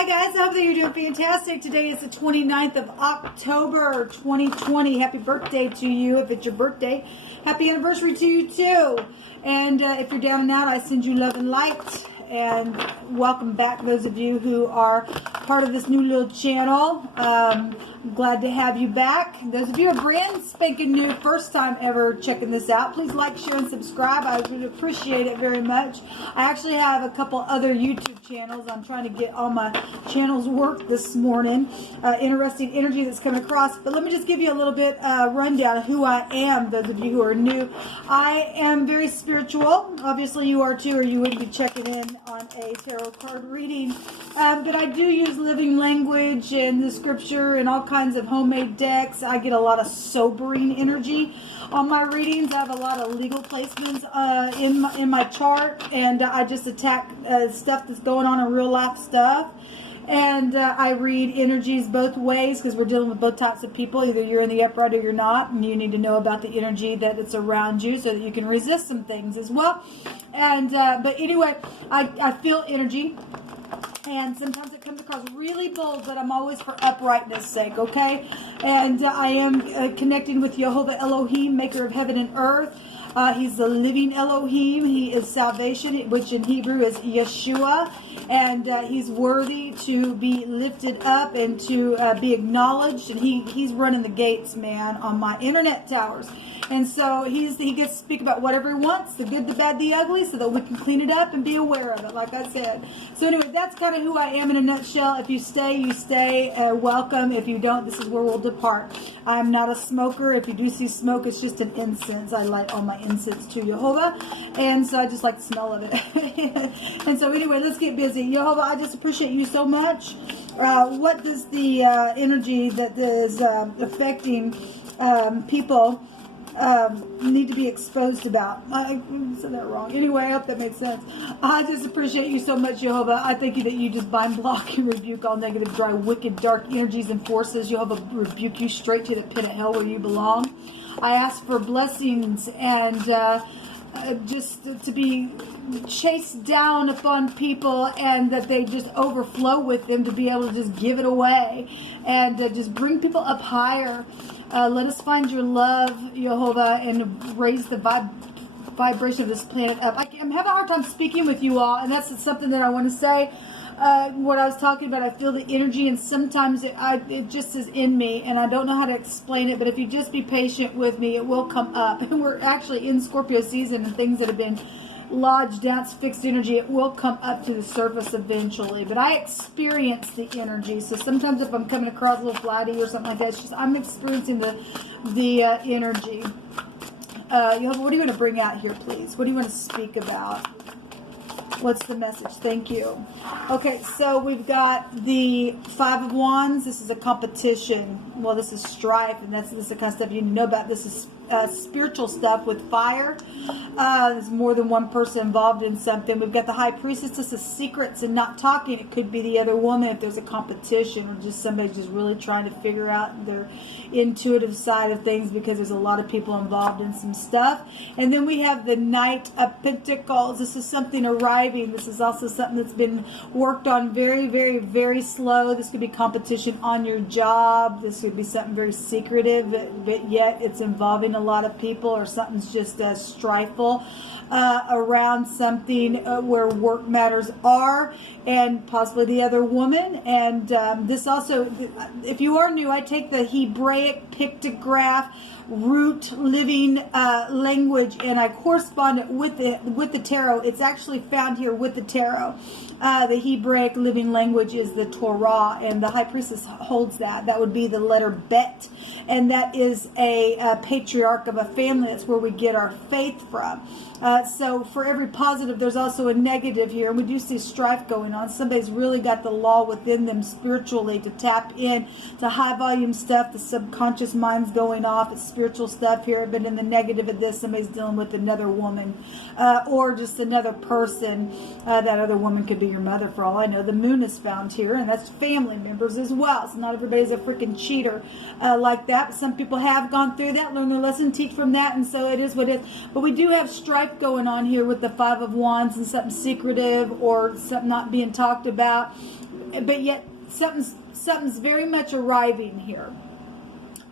Hi guys, I hope that you're doing fantastic. Today is the 29th of October 2020. Happy birthday to you if it's your birthday. Happy anniversary to you too. And if you're down and out, I send you love and light. And welcome back those of you who are part of this new little channel. Glad to have you back. Those of you who are brand spanking new, first time ever checking this out, please like, share, and subscribe. I would appreciate it very much. I actually have a couple other YouTube channels. I'm trying to get all my channels worked this morning. Interesting energy that's coming across. But let me just give you a little bit rundown of who I am, those of you who are new. I am very spiritual. Obviously you are too, or you wouldn't be checking in on a tarot card reading. But I do use living language and the scripture and all kinds of homemade decks. I get a lot of sobering energy on my readings. I have a lot of legal placements in my chart, and I just attack stuff that's going on in real life stuff. And I read energies both ways because we're dealing with both types of people. Either you're in the upright or you're not, and you need to know about the energy that is around you so that you can resist some things as well. And but anyway, I feel energy. And sometimes it comes across really bold, but I'm always for uprightness sake, okay? And I am connecting with Jehovah Elohim, maker of heaven and earth. He's the living Elohim. He is salvation, which in Hebrew is Yeshua. And he's worthy to be lifted up and to be acknowledged. And he's running the gates, man, on my internet towers. And so he gets to speak about whatever he wants, the good, the bad, the ugly, so that we can clean it up and be aware of it, like I said. So anyway, that's kind of who I am in a nutshell. If you stay, you stay. Welcome. If you don't, this is where we'll depart. I'm not a smoker. If you do see smoke, it's just an incense. I light all my incense to Jehovah. And so I just like the smell of it. And so anyway, let's get busy. Jehovah, I just appreciate you so much. What does the energy that is affecting people need to be exposed about? I said that wrong. Anyway, I hope that makes sense. I just appreciate you so much, Jehovah. I thank you that you just bind, block, and rebuke all negative, dry, wicked, dark energies and forces. Jehovah, rebuke you straight to the pit of hell where you belong. I ask for blessings and just to be chased down upon people, and that they just overflow with them to be able to just give it away and just bring people up higher. Let us find your love, Jehovah, and raise the vibration of this planet up. I'm having a hard time speaking with you all, and that's something that I want to say. What I was talking about, I feel the energy, and sometimes it just is in me, and I don't know how to explain it, but if you just be patient with me, it will come up. And we're actually in Scorpio season, and things that have been lodged down, fixed energy, it will come up to the surface eventually. But I experience the energy, so sometimes if I'm coming across a little flatty or something like that, it's just I'm experiencing the energy. What do you want to bring out here, please? What do you want to speak about? What's the message? Thank you. Okay, so we've got the Five of Wands. This is a competition. Well, this is strife, and this is the kind of stuff you need to know about. This is spiritual stuff with fire. There's more than one person involved in something. We've got the High Priestess. This is secrets and not talking. It could be the other woman if there's a competition, or just somebody just really trying to figure out their intuitive side of things, because there's a lot of people involved in some stuff. And then we have the Knight of Pentacles. This is something arriving. This is also something that's been worked on very, very, very slow. This could be competition on your job. This could be something very secretive, but yet it's involving a lot of people, or something's just strifeful around something where work matters are, and possibly the other woman. And this also, if you are new, I take the Hebraic pictograph root living language, and I correspond it with the tarot. It's actually found here with the tarot. The Hebraic living language is the Torah, and the High Priestess holds that. That would be the letter Bet, and that is a patriarch of a family. That's where we get our faith from. So for every positive, there's also a negative here, and we do see strife going on. Somebody's really got the law within them spiritually to tap in to high volume stuff. The subconscious mind's going off. It's spiritual stuff here, but in the negative of this, somebody's dealing with another woman or just another person. That other woman could be your mother, for all I know. The moon is found here, and that's family members as well. So not everybody's a freaking cheater like that. But some people have gone through that, learned their lesson, teach from that, and so it is what it is. But we do have strife going on here with the Five of Wands, and something secretive or something not being being talked about, but yet something's very much arriving here.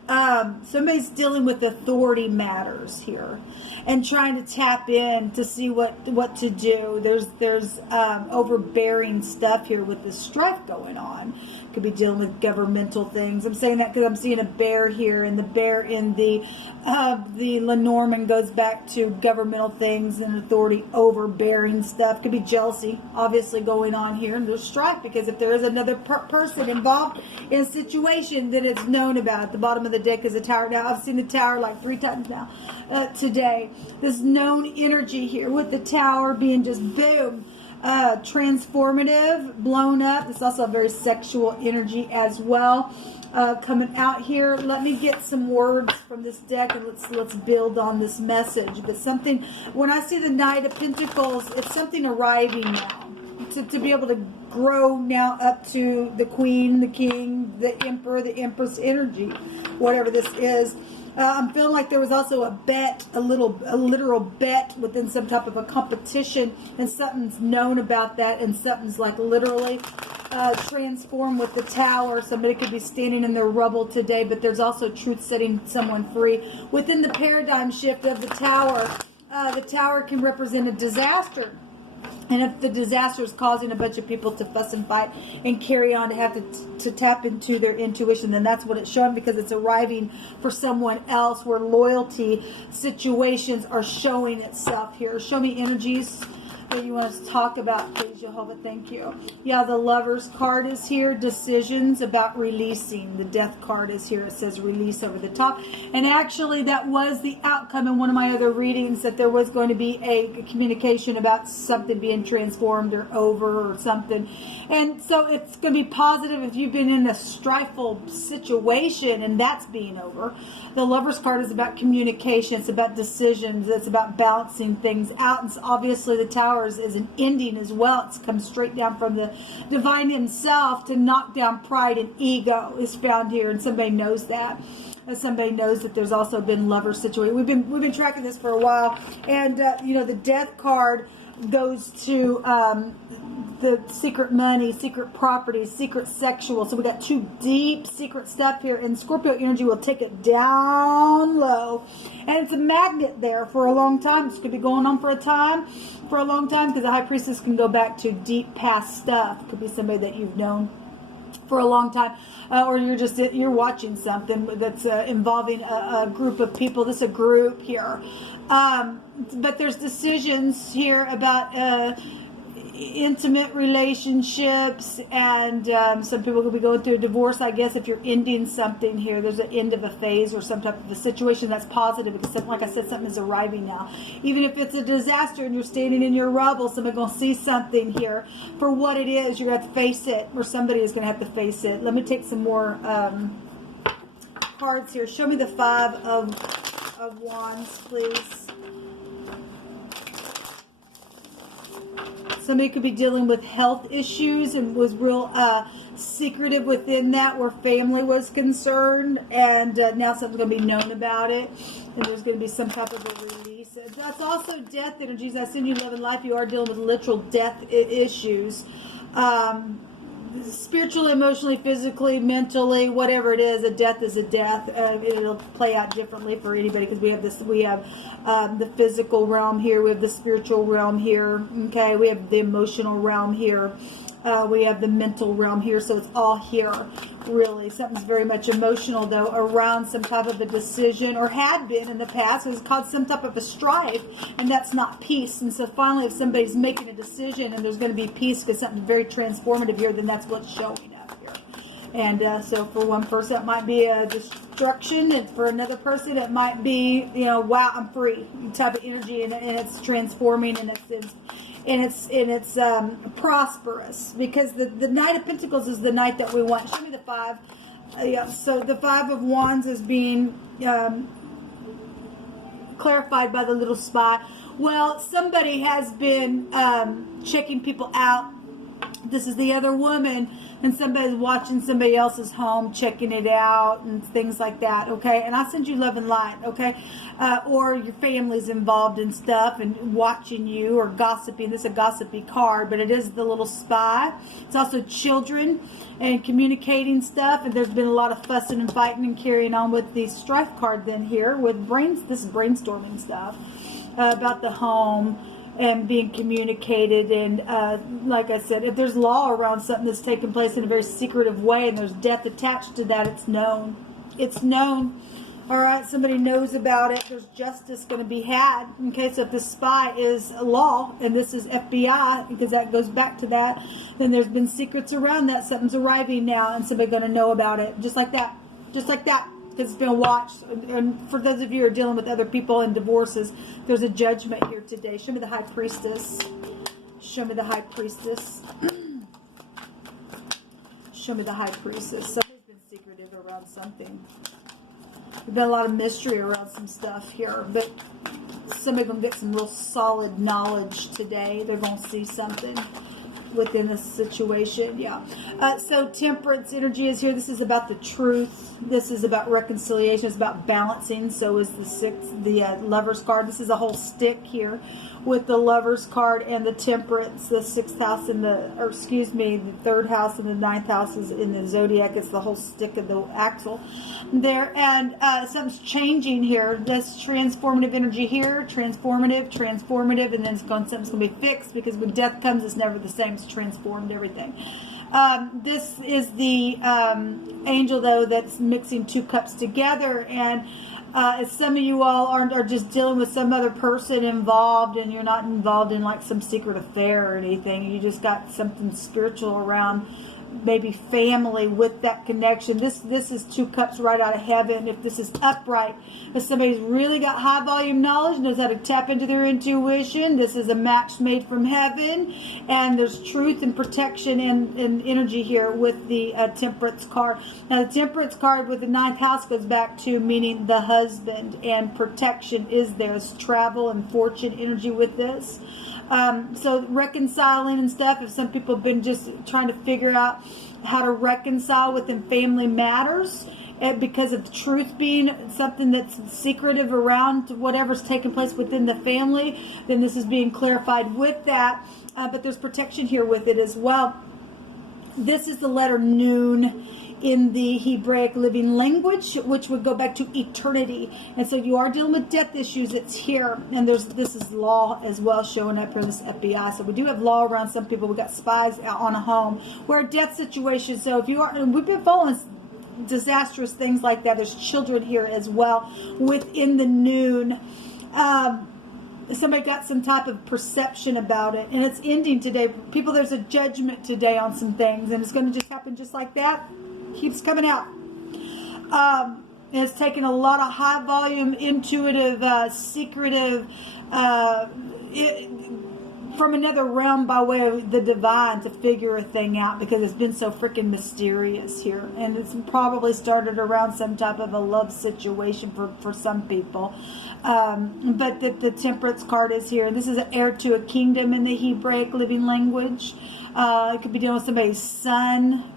Somebody's dealing with authority matters here and trying to tap in to see what to do. There's overbearing stuff here with this strife going on. Could be dealing with governmental things. I'm saying that because I'm seeing a bear here, and the bear in the Lenormand goes back to governmental things and authority, overbearing stuff. Could be jealousy, obviously, going on here. And there's strife because if there is another person involved in a situation, then it's known about. At the bottom of the deck is a tower. Now, I've seen the tower like 3 times now today. This known energy here with the tower being just boom. Transformative, blown up. It's also a very sexual energy as well coming out here. Let me get some words from this deck and let's build on this message. But something, when I see the Knight of Pentacles, it's something arriving now to be able to grow now up to the Queen, the King, the Emperor, the Empress energy, whatever this is. I'm feeling like there was also a bet, a literal bet within some type of a competition, and something's known about that, and something's like literally transformed with the tower. Somebody could be standing in their rubble today, but there's also truth setting someone free. Within the paradigm shift of the tower can represent a disaster. And if the disaster is causing a bunch of people to fuss and fight and carry on to have to tap into their intuition, then that's what it's showing, because it's arriving for someone else where loyalty situations are showing itself here. Show me energies that you want us to talk about, please, Jehovah. Thank you. Yeah, the Lover's card is here. Decisions about releasing. The Death card is here. It says release over the top. And actually, that was the outcome in one of my other readings, that there was going to be a communication about something being transformed or over or something. And so it's going to be positive if you've been in a strifeful situation and that's being over. The Lover's card is about communication. It's about decisions. It's about balancing things out. And so obviously, the Tower is an ending as well. It's come straight down from the divine himself to knock down pride and ego is found here, and somebody knows that. Somebody knows that there's also been lover situation. We've been tracking this for a while, and the Death card goes to the secret money, secret property, secret sexual. So we got 2 deep secret stuff here, and Scorpio energy will take it down low, and it's a magnet there for a long time. This could be going on for a long time, because the High Priestess can go back to deep past stuff. Could be somebody that you've known for a long time, or you're watching something that's involving a group of people. This is a group here, but there's decisions here about intimate relationships, and some people could be going through a divorce. I guess if you're ending something here, there's an end of a phase or some type of a situation that's positive, because like I said, something is arriving now. Even if it's a disaster and you're standing in your rubble, somebody's going to see something here for what it is. You're going to have to face it, or somebody is going to have to face it. Let me take some more cards here. Show me the 5 of Wands, please. Somebody could be dealing with health issues and was real secretive within that, where family was concerned, and now something's going to be known about it, and there's going to be some type of a release. That's also death energies. I send you love and life. You are dealing with literal death issues. Spiritually, emotionally, physically, mentally, whatever it is, a death is a death. It'll play out differently for anybody, because we have the physical realm here, we have the spiritual realm here, okay, we have the emotional realm here, we have the mental realm here, so it's all here, really. Something's very much emotional, though, around some type of a decision, or had been in the past. It's caused some type of a strife, and that's not peace. And so finally, if somebody's making a decision and there's going to be peace because something very transformative here, then that's what's showing up here. And so for one person, it might be a destruction, and for another person, it might be, wow, I'm free type of energy, and it's transforming, and it's prosperous, because the Knight of Pentacles is the knight that we want. Show me the 5. So the 5 of Wands is being clarified by the little spy. Well, somebody has been checking people out This is the other woman, and somebody's watching somebody else's home, checking it out, and things like that, okay? And I send you love and light, okay? Or your family's involved in stuff and watching you, or gossiping. This is a gossipy card, but it is the little spy. It's also children and communicating stuff, and there's been a lot of fussing and fighting and carrying on with the strife card then here with this is brainstorming stuff about the home and being communicated. And like I said, if there's law around something that's taking place in a very secretive way and there's death attached to that, it's known. It's known. All right, somebody knows about it. There's justice going to be had. Okay, so if the spy is law and this is FBI, because that goes back to that, then there's been secrets around that. Something's arriving now and somebody's going to know about it. Just like that. Just like that. Because it's been watched. And for those of you who are dealing with other people and divorces, there's a judgment here today. Show me the High Priestess. Show me the High Priestess. Show me the High Priestess. Somebody's been secretive around something. There's been a lot of mystery around some stuff here, but somebody's going to get some real solid knowledge today. They're going to see something within the situation. Yeah. So temperance energy is here. This is about the truth. This is about reconciliation. It's about balancing. So is the Lover's card. This is a whole stick here with the Lover's card and the temperance. The 6th house and the 3rd house and the 9th house is in the zodiac. It's the whole stick of the axle there. And something's changing here. This transformative energy here. Transformative, and then something's going to be fixed, because when death comes, it's never the same. It's transformed everything. This is the angel, though, that's mixing 2 cups together. And if some of you all are just dealing with some other person involved, and you're not involved in like some secret affair or anything, you just got something spiritual around, maybe family with that connection. This is 2 cups right out of heaven. If this is upright, if somebody's really got high volume knowledge, knows how to tap into their intuition, this is a match made from heaven. And there's truth and protection and energy here with the temperance card. Now the temperance card with the 9th house goes back to meaning the husband, and protection is there's travel and fortune energy with this. So reconciling and stuff, if some people have been just trying to figure out how to reconcile within family matters, and because of the truth being something that's secretive around whatever's taking place within the family, then this is being clarified with that. But there's protection here with it as well. This is the letter Nun in the Hebraic living language, which would go back to eternity. And so you are dealing with death issues. It's here. And this is law as well showing up for this FBI. So we do have law around some people. We got spies on a home. We're a death situation. So if you are, we've been following disastrous things like that. There's children here as well within the Nun. Somebody got some type of perception about it, and it's ending today. People, there's a judgment today on some things, and it's going to just happen just like that. Keeps coming out. And it's taken a lot of high volume, intuitive, secretive, from another realm by way of the divine to figure a thing out, because it's been so freaking mysterious here. And it's probably started around some type of a love situation for some people. But the temperance card is here. This is an heir to a kingdom in the Hebraic living language. It could be dealing with somebody's son.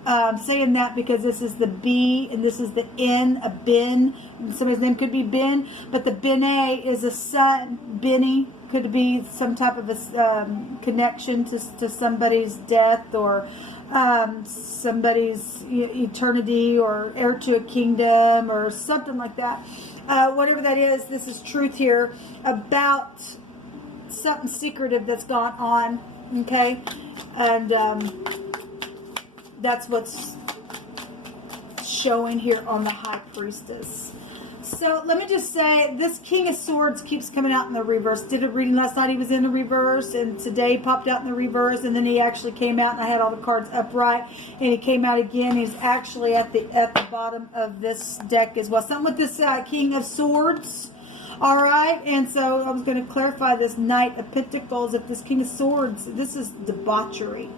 Saying that because this is the B and this is the N, a Ben. Somebody's name could be Ben, but the Bene is a son. Benny could be some type of a connection to somebody's death, or somebody's eternity, or heir to a kingdom, or something like that. Whatever that is, this is truth here about something secretive that's gone on. Okay, and that's what's showing here on the High Priestess. So let me just say, this King of Swords keeps coming out in the reverse. Did a reading last night, he was in the reverse, and today he popped out in the reverse, and then he actually came out, and I had all the cards upright, and he came out again. He's actually at the bottom of this deck as well. Something with this King of Swords. All right, and so I was going to clarify this Knight of Pentacles. If this King of Swords, this is debauchery.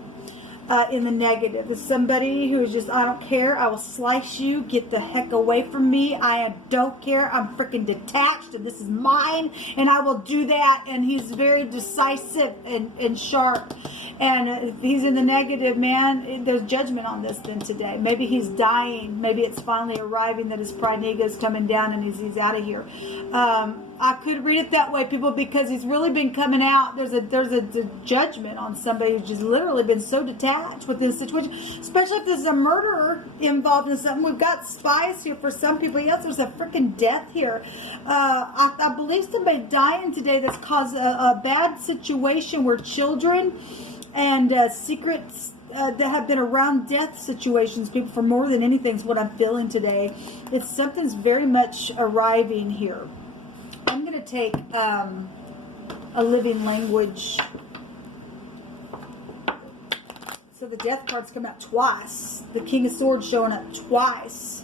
in the negative. It's somebody who's just, I don't care, I will slice you, get the heck away from me, I don't care, I'm freaking detached, and this is mine, and I will do that. And he's very decisive and sharp. And if he's in the negative, man, there's judgment on this then today. Maybe he's dying. Maybe it's finally arriving that his pride and ego is coming down and he's out of here. I could read it that way, people, because he's really been coming out. There's a judgment on somebody who's just literally been so detached with this situation, especially if there's a murderer involved in something. We've got spies here for some people. Yes, there's a freaking death here. I believe somebody dying today that's caused a bad situation where children and secrets that have been around death situations, people, for more than anything is what I'm feeling today. It's something's very much arriving here. I'm going to take a living language. So the death card's come out twice. The King of Swords showing up twice.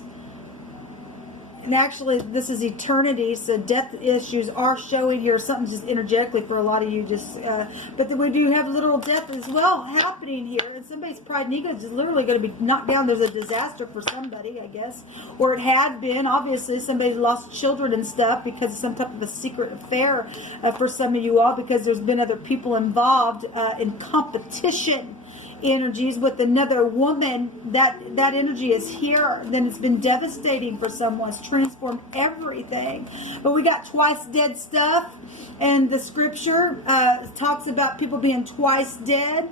And actually, this is eternity, so death issues are showing here. Something just energetically for a lot of you. But then we do have literal death as well happening here. And somebody's pride and ego is literally going to be knocked down. There's a disaster for somebody, I guess. Or it had been. Obviously, somebody lost children and stuff because of some type of a secret affair for some of you all. Because there's been other people involved in competition energies with another woman. That energy is here. Then it's been devastating for someone. It's transformed everything. But we got twice dead stuff, and the scripture talks about people being twice dead,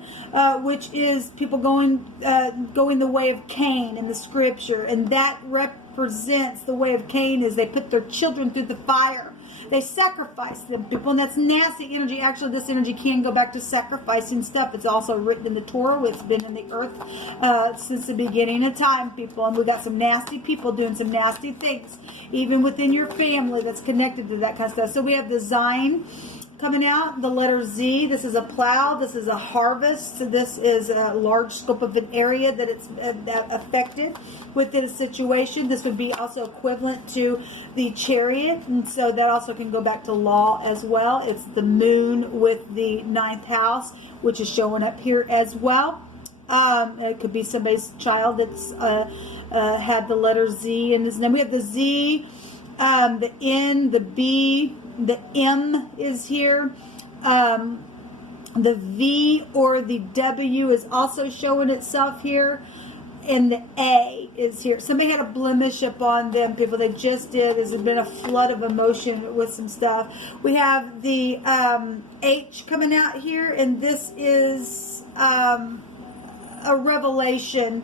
which is people going the way of Cain in the scripture, and that represents the way of Cain is they put their children through the fire. They sacrifice them, people, and that's nasty energy. Actually, this energy can go back to sacrificing stuff. It's also written in the Torah. It's been in the earth since the beginning of time, people. And we got some nasty people doing some nasty things, even within your family that's connected to that kind of stuff. So we have the Zion coming out, the letter Z. This is a plow. This is a harvest. So this is a large scope of an area that it's affected within a situation. This would be also equivalent to the chariot, and so that also can go back to law as well. It's the moon with the 9th house, which is showing up here as well. It could be somebody's child that's had the letter Z in his name. We have the Z, the N, the B, the M is here. The V or the W is also showing itself here. And the A is here. Somebody had a blemish upon them, people. They just did. There's been a flood of emotion with some stuff. We have the H coming out here, and this is a revelation,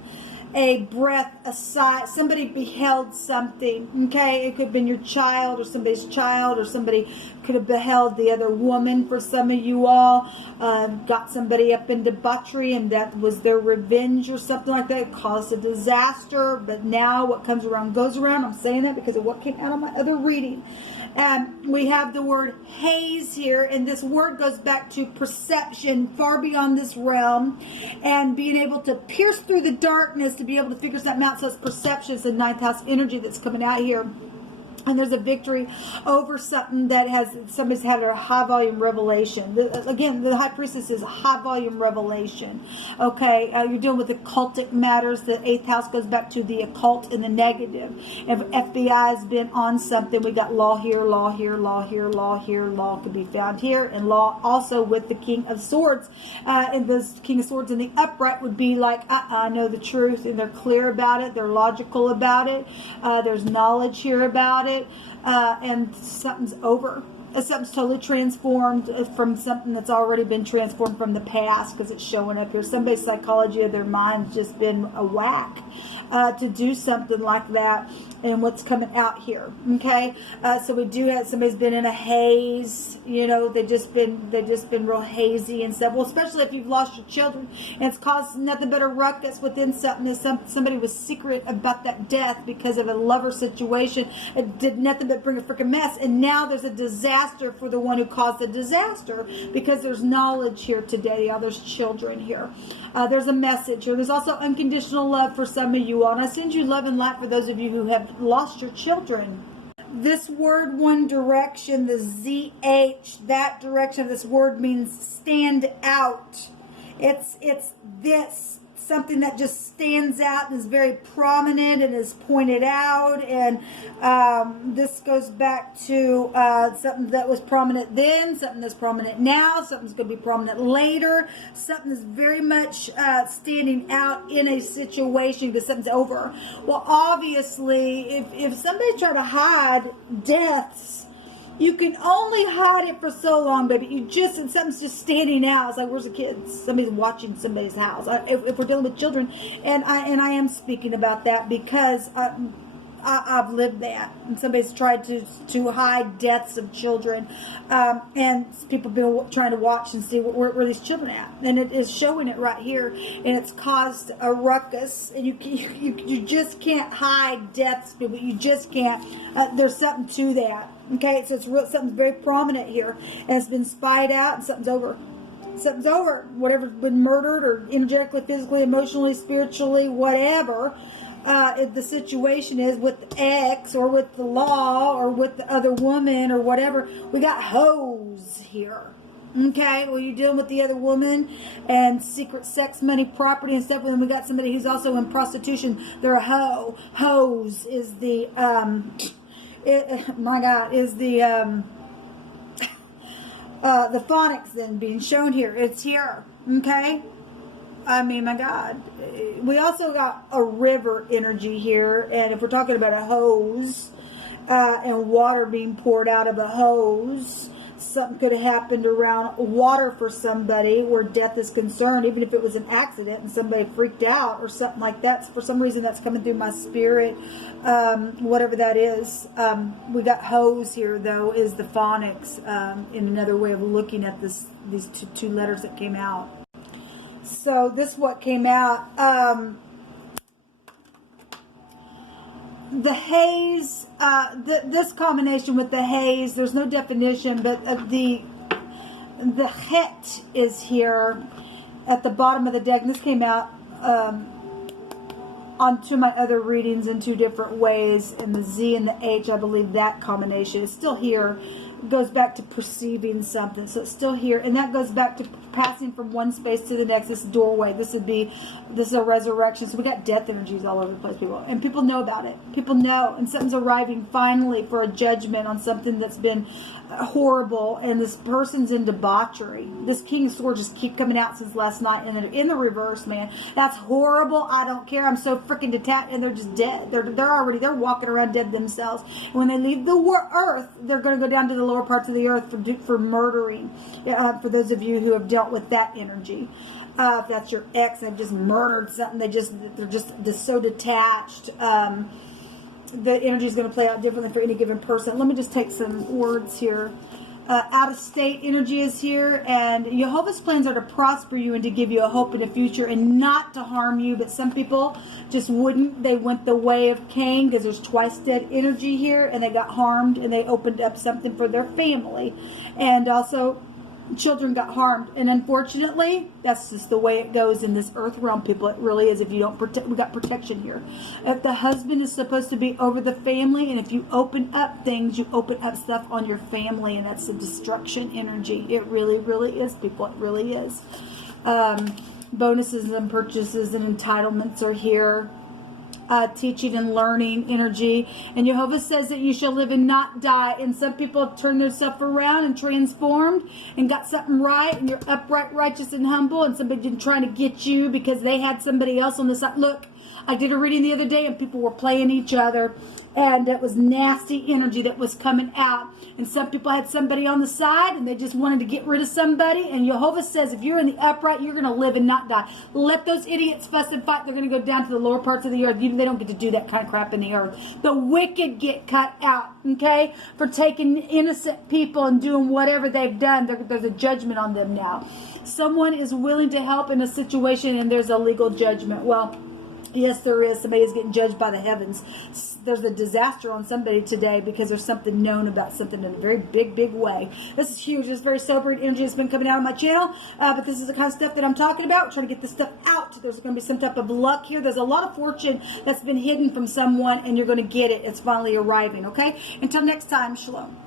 a breath, a sigh. Somebody beheld something, okay? It could have been your child or somebody's child, or somebody could have beheld the other woman for some of you all. Got somebody up in debauchery, and that was their revenge or something like that. It caused a disaster, but now what comes around goes around. I'm saying that because of what came out of my other reading. We have the word haze here, and this word goes back to perception far beyond this realm, and being able to pierce through the darkness to be able to figure something out. So it's perception. It's the 9th house energy that's coming out here. And there's a victory over something that somebody's had a high volume revelation. Again, the high priestess is a high volume revelation. Okay, you're dealing with occultic matters. The 8th house goes back to the occult and the negative. If FBI has been on something, we got law here, law here, law here, law here. Law could be found here, and law also with the King of Swords. And the King of Swords in the upright would be like, I know the truth, and they're clear about it. They're logical about it. There's knowledge here about it. And something's over. Something's totally transformed from something that's already been transformed from the past, because it's showing up here. Somebody's psychology of their mind's just been a whack to do something like that, and what's coming out here. Okay, so we do have somebody's been in a haze. You know, they've just been real hazy and stuff. Well, especially if you've lost your children, and it's caused nothing but a ruckus within something. Is somebody was secret about that death because of a lover situation. It did nothing but bring a freaking mess, and now there's a disaster for the one who caused the disaster, because there's knowledge here today. There's children here. There's a message here. There's also unconditional love for some of you all, and I send you love and light for those of you who have lost your children. This word, one direction, the ZH, that direction of this word means stand out It's this. Something that just stands out and is very prominent and is pointed out, and this goes back to something that was prominent then, something that's prominent now, something's going to be prominent later, something that's very much standing out in a situation because something's over. Well, obviously, if somebody's trying to hide deaths, you can only hide it for so long, baby. And something's just standing out. It's like, where's the kids? Somebody's watching somebody's house. If we're dealing with children, and I am speaking about that because I've lived that. And somebody's tried to hide deaths of children, and people have been trying to watch and see where these children at, and it is showing it right here, and it's caused a ruckus. And you just can't hide deaths, people. You just can't. There's something to that. Okay, so it's something's very prominent here, and it's been spied out, and something's over. Something's over. Whatever's been murdered, or energetically, physically, emotionally, spiritually, whatever the situation is with the ex, or with the law, or with the other woman, or whatever. We got hoes here. Okay, well, you're dealing with the other woman and secret sex, money, property, and stuff. And then we got somebody who's also in prostitution. They're a hoe. Hoes is the the phonics then being shown here. It's here. Okay. I mean, my God. We also got a river energy here, and if we're talking about a hose and water being poured out of a hose, something could have happened around water for somebody where death is concerned, even if it was an accident and somebody freaked out or something like that. For some reason, that's coming through my spirit, whatever that is. We got hose here, though, is the phonics, in another way of looking at these two letters that came out. So this is what came out. The haze, this combination with the haze, there's no definition, but the het is here at the bottom of the deck. And this came out on two of my other readings in two different ways. And the Z and the H, I believe that combination is still here. It goes back to perceiving something. So it's still here. And that goes back to passing from one space to the next. This doorway. This is a resurrection. So we got death energies all over the place, people. And people know about it. People know. And something's arriving finally for a judgment on something that's been horrible. And this person's in debauchery. This King of Swords just keep coming out since last night. And they're in the reverse, man. That's horrible. I don't care. I'm so freaking detached. And they're just dead. They're walking around dead themselves. And when they leave the earth, they're going to go down to the lower parts of the earth for murdering. For those of you who have dealt with that energy. If that's your ex and just murdered something, they're just so detached. The energy is going to play out differently for any given person. Let me just take some words here. Out of state energy is here, and Jehovah's plans are to prosper you and to give you a hope in the future and not to harm you. But some people just wouldn't. They went the way of Cain because there's twice dead energy here, and they got harmed, and they opened up something for their family, and also children got harmed. And unfortunately, that's just the way it goes in this earth realm, people. It really is. If you don't protect, we got protection here. If the husband is supposed to be over the family, and if you open up things, you open up stuff on your family, and that's the destruction energy. It really, really is, people. It really is. Bonuses and purchases and entitlements are here. Teaching and learning energy. And Jehovah says that you shall live and not die. And some people have turned themselves around and transformed and got something right, and you're upright, righteous, and humble, and somebody didn't try to get you because they had somebody else on the side. Look, I did a reading the other day, and people were playing each other, and it was nasty energy that was coming out. And some people had somebody on the side, and they just wanted to get rid of somebody. And Jehovah says, if you're in the upright, you're going to live and not die. Let those idiots fuss and fight. They're going to go down to the lower parts of the earth. They don't get to do that kind of crap in the earth. The wicked get cut out, okay, for taking innocent people and doing whatever they've done. There's a judgment on them now. Someone is willing to help in a situation, and there's a legal judgment. Well, yes, there is. Somebody is getting judged by the heavens. There's a disaster on somebody today because there's something known about something in a very big, big way. This is huge. This is very sobering energy that's been coming out of my channel. But this is the kind of stuff that I'm talking about. We're trying to get this stuff out. There's going to be some type of luck here. There's a lot of fortune that's been hidden from someone, and you're going to get it. It's finally arriving, okay? Until next time, shalom.